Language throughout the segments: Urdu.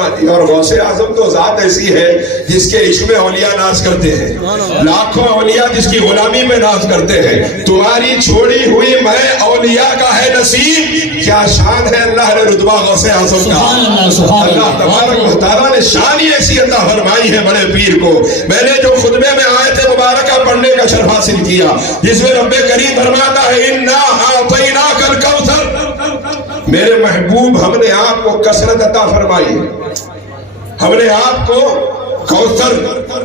فرما دی. اور غوث اعظم تو ذات ایسی ہے جس کے عشق میں اولیاء ناز کرتے ہیں, لاکھوں اولیاء جس کی غلامی میں ناز کرتے ہیں. تمہاری چھوڑی ہوئی میں اولیاء کا ہے نصیب. کیا شان ہے اللہ نے رتبہ غوث اعظم کا. اللہ تبارک و تعالیٰ نے شان ہی ایسی عطا فرمائی ہے بڑے پیر کو. میں نے جو خطبے میں آیت مبارکہ پڑھنے کا شرف حاصل کیا جس میں رب کریم فرماتا ہے انا اعطیناک الکوثر, میرے محبوب ہم نے آپ کو کثرت عطا فرمائی, ہم نے آپ کو کوثر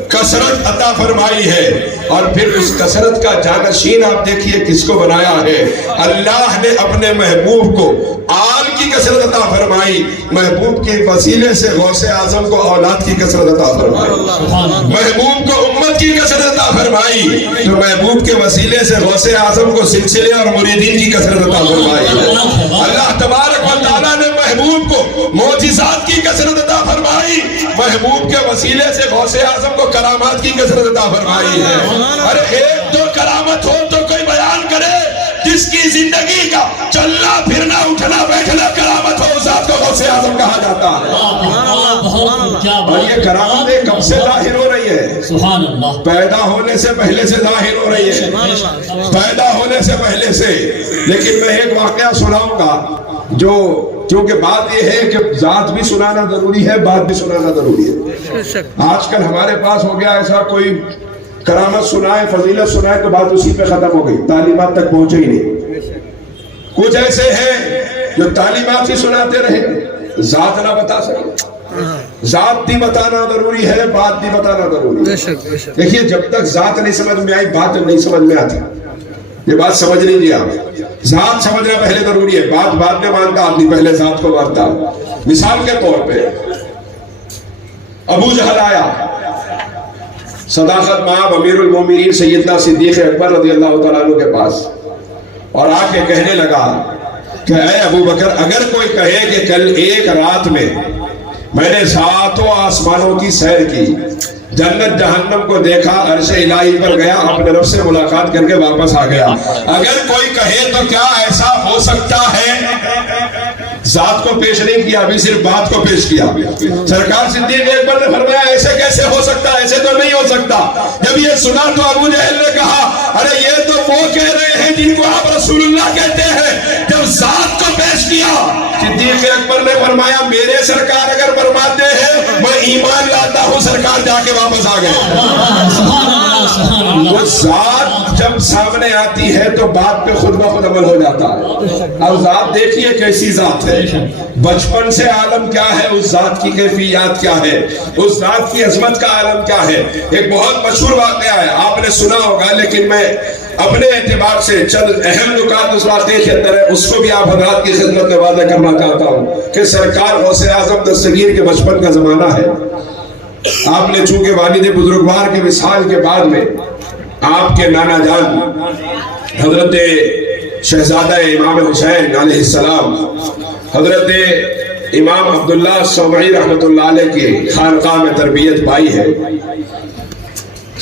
کثرت عطا فرمائی ہے. اور پھر اس کثرت کا جانشین آپ دیکھیے کس کو بنایا ہے. اللہ نے اپنے محبوب کو آل کی کثرت عطا فرمائی, محبوب کے وسیلے سے غوث اعظم کو اولاد کی کثرت عطا فرمائی, محبوب کو امت کی کثرت عطا فرمائی, تو محبوب کے وسیلے سے غوث اعظم کو سلسلے اور مریدین کی کثرت عطا فرمائی. اللہ تبارک و تعالیٰ نے محبوب کو معجزات کی کثرت عطا فرمائی, محبوب کے وسیلے سے غوث اعظم کو کرامات کی کثرت عطا فرمائی ہے. ارے ایک دو کرامت ہو تو کوئی بیان کرے جس کی زندگی کا چلنا پھرنا اٹھنا بیٹھنا کرامت ہو, اس ذات کو غوث اعظم کہا جاتا ہے. اور یہ کرامتیں کب سے ظاہر ہو رہی ہے؟ پیدا ہونے سے پہلے سے ظاہر ہو رہی ہے, پیدا ہونے سے پہلے سے. لیکن میں ایک واقعہ سناؤں گا جو کیونکہ بات یہ ہے کہ ذات بھی سنانا ضروری ہے, بات بھی سنانا ضروری ہے. آج کل ہمارے پاس ہو گیا ایسا کوئی کرامت سنائے فضیلت سنائے تو بات اسی پہ ختم ہو گئی, تعلیمات تک پہنچے ہی نہیں. کچھ ایسے ہیں جو تعلیمات ہی سناتے رہے, ذات نہ بتا سکے. ذات بھی بتانا ضروری ہے, بات بھی بتانا ضروری ہے. دیکھیے جب تک ذات نہیں سمجھ میں آئی بات نہیں سمجھ میں آتی. یہ بات سمجھ نہیں دیا, ذات سمجھنا پہلے ضروری ہے, بات بعد میں مانتا آدمی, پہلے ذات کو مانتا. مثال کے طور پہ ابو جہل آیا صداقت مآب امیر المومنین سیدنا صدیق اکبر رضی اللہ تعالیٰ عنہ کے پاس, اور آ کے کہنے لگا کہ اے ابو بکر, اگر کوئی کہے کہ کل ایک رات میں میں نے ساتوں آسمانوں کی سیر کی, جنت جہنم کو دیکھا, عرش الہی پر گیا, اپنے رب سے ملاقات کر کے واپس آ گیا, اگر کوئی کہے تو کیا ایسا ہو سکتا ہے؟ ذات کو پیش نہیں کیا, ابھی صرف بات کو پیش کیا. سرکار صدیق اکبر نے فرمایا ایسے کیسے ہو سکتا ہے, ایسے تو نہیں ہو سکتا. جب یہ سنا تو ابو جہل نے کہا ارے یہ تو وہ کہہ رہے ہیں جن کو آپ رسول اللہ کہتے ہیں. جب ذات کو پیش کیا صدیق اکبر نے فرمایا میرے سرکار اگر فرماتے ہیں میں ایمان لاتا ہوں, سرکار جا کے واپس آ گئے. وہ ذات جب سامنے آتی ہے تو بات پہ خود بخود عمل ہو جاتا ہے. اب ذات دیکھیے کیسی ذات ہے, بچپن سے عالم کیا ہے, اس ذات کی کیفیات کیا ہے, اس ذات کی عظمت کا عالم کیا ہے. ایک بہت مشہور واقعہ ہے, آپ نے سنا ہوگا, لیکن میں اپنے اعتبار سے چند اہم نکات اس واقعے کے اندر ہے اس کو بھی آپ حضرات کی خدمت میں واضح کرنا چاہتا ہوں کہ سرکار غوث اعظم دستگیر کے بچپن کا زمانہ ہے. آپ نے چونکہ والد بزرگوار کے وصال کے بعد میں آپ کے نانا جان حضرت شہزادہ امام حسین علیہ السلام حضرت امام عبداللہ صومعی رحمۃ اللہ علیہ کی خانقاہ میں تربیت پائی ہے.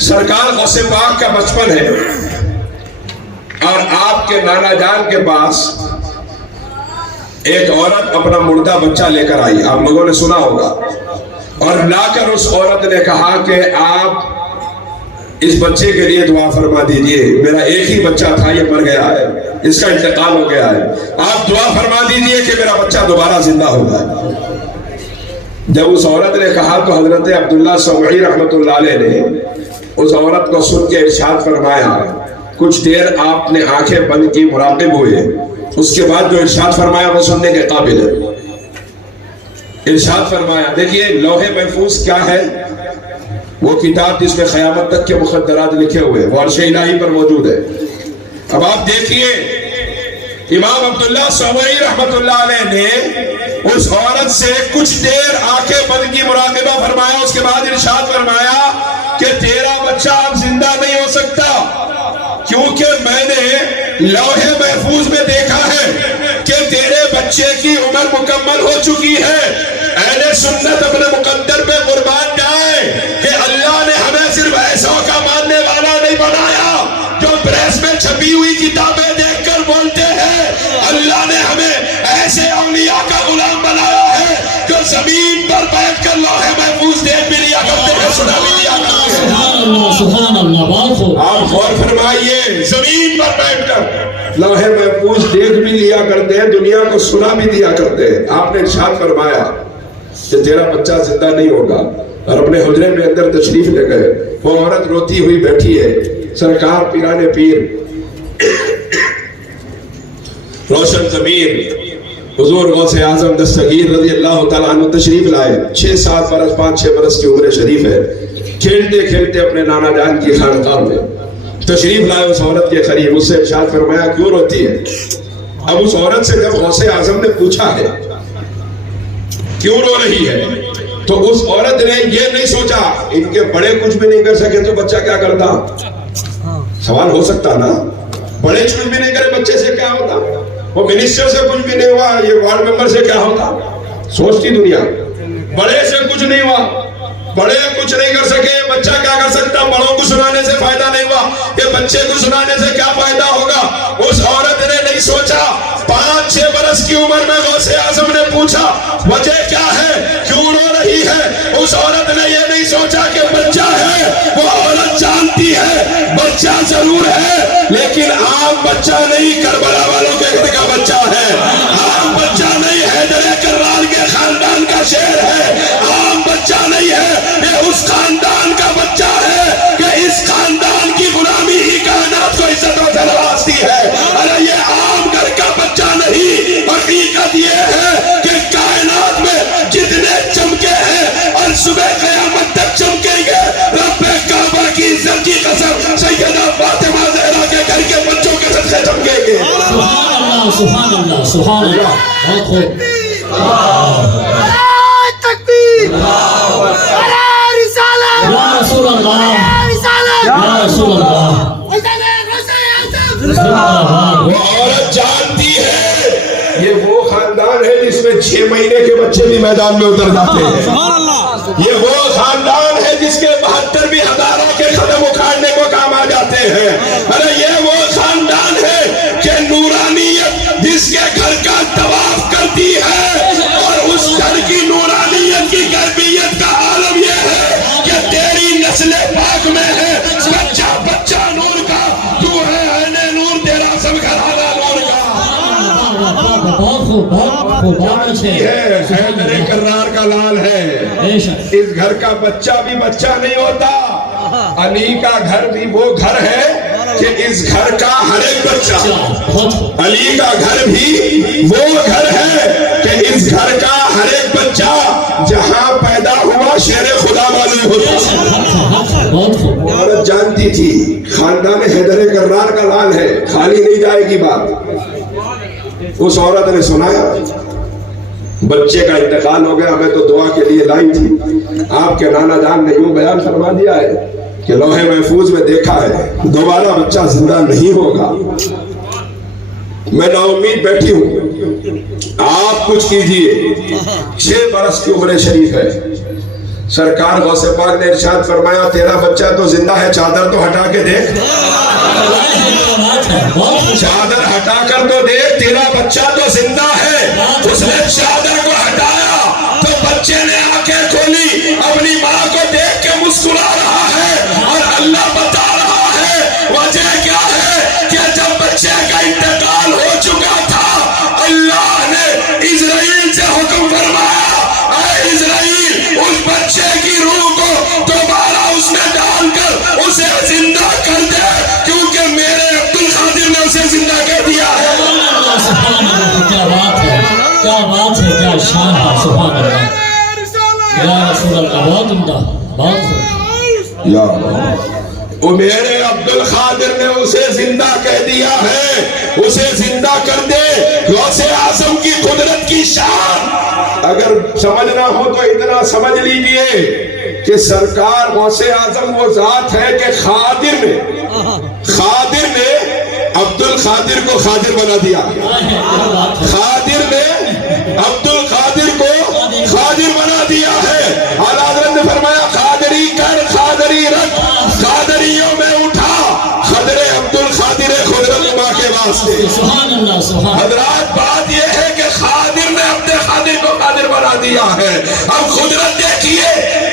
سرکار غوث پاک کا بچپن ہے اور آپ کے نانا جان کے پاس ایک عورت اپنا مردہ بچہ لے کر آئی, آپ لوگوں نے سنا ہوگا, اور لا کر اس عورت نے کہا کہ آپ اس بچے کے لیے دعا فرما دیجئے, میرا ایک ہی بچہ تھا, یہ مر گیا ہے, اس کا انتقال ہو گیا ہے, آپ دعا فرما دیجئے کہ میرا بچہ دوبارہ زندہ ہو جائے. جب اس عورت نے کہا تو حضرت عبداللہ صومعی رحمۃ اللہ علیہ نے اس عورت کو سن کے ارشاد فرمایا, کچھ دیر آپ نے آنکھیں بند کی, مراقب ہوئے, اس کے بعد جو ارشاد فرمایا وہ سننے کے قابل ہے. ارشاد فرمایا, دیکھیے لوح محفوظ کیا ہے, وہ کتاب جس میں قیامت تک کے مقدرات لکھے ہوئے, وہ عرش الہی پر موجود ہے. اب آپ دیکھیے امام عبداللہ صومعی رحمۃ اللہ علیہ نے اس عورت سے کچھ دیر آنکھیں بند کی, مراقبہ فرمایا, اس کے بعد ارشاد فرمایا کہ تیرا بچہ اب زندہ نہیں ہو سکتا, کیونکہ میں نے لوح محفوظ میں دیکھا ہے کہ تیرے بچے کی عمر مکمل ہو چکی ہے. اہل سنت اپنے مقدر پہ قربان جائے کہ اللہ نے ہمیں صرف ایسا کا ماننے والا نہیں بنایا جو پریس میں چھپی ہوئی کتابیں دیکھ کر بولتے ہیں. اللہ نے ہمیں ایسے اولیاء کا غلام بنایا ہے جو زمین پر بیٹھ کر لوح محفوظ دیکھ بھی لیا کرتے ہیں, سنا بھی لیا کرتے ہیں. سبحان اللہ, بہت خوب. آپ غور فرمائیے, زمین پر بیٹھ کر لوح محفوظ دیکھ بھی لیا کرتے ہیں, دنیا کو سنا بھی دیا کرتے ہیں. آپ نے ارشاد فرمایا کہ تیرا بچہ زندہ نہیں ہوگا, اور اپنے حجرے میں اندر تشریف لے گئے. وہ عورت روتی ہوئی بیٹھی ہے. سرکار پیران پیر روشن ضمیر حضور غوث اعظم دستگیر رضی اللہ تعالیٰ عنہ تشریف لائے. 6-7 برس 5-6 برس کی عمر شریف ہے. کھیلتے کھیلتے اپنے نانا جان کی خانقاہ میں تشریف لائے اس عورت کے قریب. اس سے ارشاد فرمایا کیوں روتی ہے؟ اب اس عورت سے جب غوث اعظم نے پوچھا ہے کیوں رو رہی ہے, تو اس عورت نے یہ نہیں سوچا ان کے بڑے کچھ بھی نہیں کر سکے تو بچہ کیا کرتا. سوال ہو سکتا نا, بڑے کچھ بھی نہیں کرے بچے سے کیا ہوتا, وہ منسٹر سے کچھ بھی نہیں ہوا, یہ وارڈ ممبر سے کیا ہوتا. سوچتی دنیا بڑے سے کچھ نہیں ہوا, بڑے کچھ نہیں کر سکے, بچہ کیا کر سکتا. بڑوں کو سنانے سے فائدہ نہیں ہوا, کہ بچے کو سنانے سے کیا فائدہ ہوگا. اس عورت نے نہیں سوچا. 5-6 برس کی عمر میں غوث اعظم نے پوچھا وجہ کیا ہے, کیوں رو رہی ہے. اس عورت نے یہ نہیں سوچا کہ بچہ ہے. وہ عورت جانتی ہے بچہ ضرور ہے, لیکن عام بچہ نہیں, کربلا والوں کے گھر کا بچہ ہے. عام بچہ نہیں, حیدر کرار کے خاندان کا شیر ہے. عام بچہ نہیں ہے, یہ اس خاندان کا بچہ ہے کہ اس خاندان کی غلامی ہی کائنات کو عزتوں سے نوازتی ہے. ارے یہ عام گھر کا بچہ نہیں, حقیقت یہ ہے کہ کائنات میں جتنے چمکے ہیں اور صبح قیامت تک چمکیں گے, رب کعبہ کی عزت کی قسم سیدہ فاطمہ زہرا کے گھر کے بچوں کے صدقے چمکیں گے. سبحان اللہ, سبحان اللہ, سبحان اللہ, بہت خوب. تکبیر, یا رسول اللہ, یا رسول اللہ. وہ عورت جانتی ہے یہ وہ خاندان ہے جس میں 6 مہینے کے بچے بھی میدان میں اتر جاتے ہیں. یہ وہ خاندان ہے جس کے 72 ہزاروں کے قدم اکھاڑنے کو کام آ جاتے ہیں. ارے یہ وہ خاندان ہے کہ نورانیت جس کے گھر کا طواف کرتی ہے, اور اس گھر کی نورانیت کی غیبیت کا عالم یہ ہے کہ تیری نسل پاک میں ہے. بچہ بچہ نور کا, تو ہے عین نور, تیرا سب گھرانہ نور کا. بہت خوب, بہت خوب, بہت اچھے. حیدر کرار کا لال ہے. بے شک. اس گھر کا بچہ بھی بچہ نہیں ہوتا. علی کا گھر بھی وہ گھر ہے کہ اس گھر کا ہر ایک بچہ, علی کا گھر بھی وہ گھر ہے کہ اس گھر کا ہر ایک بچہ جہاں پیدا ہوا شیر خدا معلوم ہوتا. عورت جانتی تھی خاندان حیدر کرار کا لال ہے, خالی نہیں جائے گی بات. اس عورت نے سنایا بچے کا انتقال ہو گیا, ہمیں تو دعا کے لیے لائی تھی. آپ کے نانا جان نے یوں بیان فرما دیا ہے کہ لوح محفوظ میں دیکھا ہے دوبارہ بچہ زندہ نہیں ہوگا. میں نا امید بیٹھی ہوں, آپ کچھ کیجئے. 6 برس کی عمر شریف ہے. سرکار غوث پاک نے ارشاد فرمایا تیرا بچہ تو زندہ ہے, چادر تو ہٹا کے دیکھ, چادر ہٹا کر تو دیکھ, تیرا بچہ تو زندہ ہے. اس نے چادر کو ہٹایا تو بچے نے آنکھیں کھولی, اپنی ماں کو دیکھ کے مسکرا رہا ہے, اور اللہ بتا رہا ہے وجہ کیا ہے کہ جب بچے کا انتقال ہو چکا تھا, اللہ نے اسرائیل سے حکم فرمایا اے اسرائیل اس بچے کی روح کو دوبارہ اس میں ڈال کر اسے زندہ کر دے, کیونکہ میرے عبد القادر نے اسے زندہ کر دیا ہے. کیا بات ہے, کیا بات ہے, کیا شان ہے. سبحان اللہ, یا رسول اللہ, بہت عمدہ, بہت خوب. یا اللہ, وہ میرے عبد القادر نے اسے زندہ کہہ دیا ہے, اسے زندہ کر دے. غوث اعظم کی قدرت کی شان اگر سمجھنا ہو تو اتنا سمجھ لیجئے کہ سرکار غوث اعظم وہ ذات ہے کہ خادر نے عبد القادر کو خادر بنا دیا. خادر نے عبد القادر کو خادر بنا دیا ہے. اعلیٰ حضرت نے فرمایا خادری کر, خادری رکھ, خادریوں میں اٹھا, خدر عبد القادر قدرت ماں کے واسطے. سبحان اللہ, سبحان. حضرات بات یہ ہے کہ خادر نے اپنے خادر کو قادر بنا دیا ہے. اب قدرت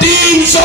300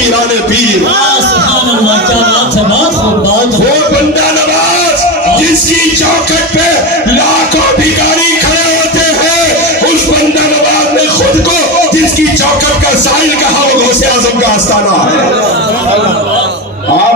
پیران پیر. سبحان اللہ کیا بات ہے بہت خوب بہت خوب وہ بندہ نواز جس کی چوکھٹ پہ لاکھوں بھکاری کھڑے ہوتے ہیں، اس بندہ نواز نے خود کو جس کی چوکھٹ کا سائل کہا وہ غوث اعظم کا آستانہ ہے.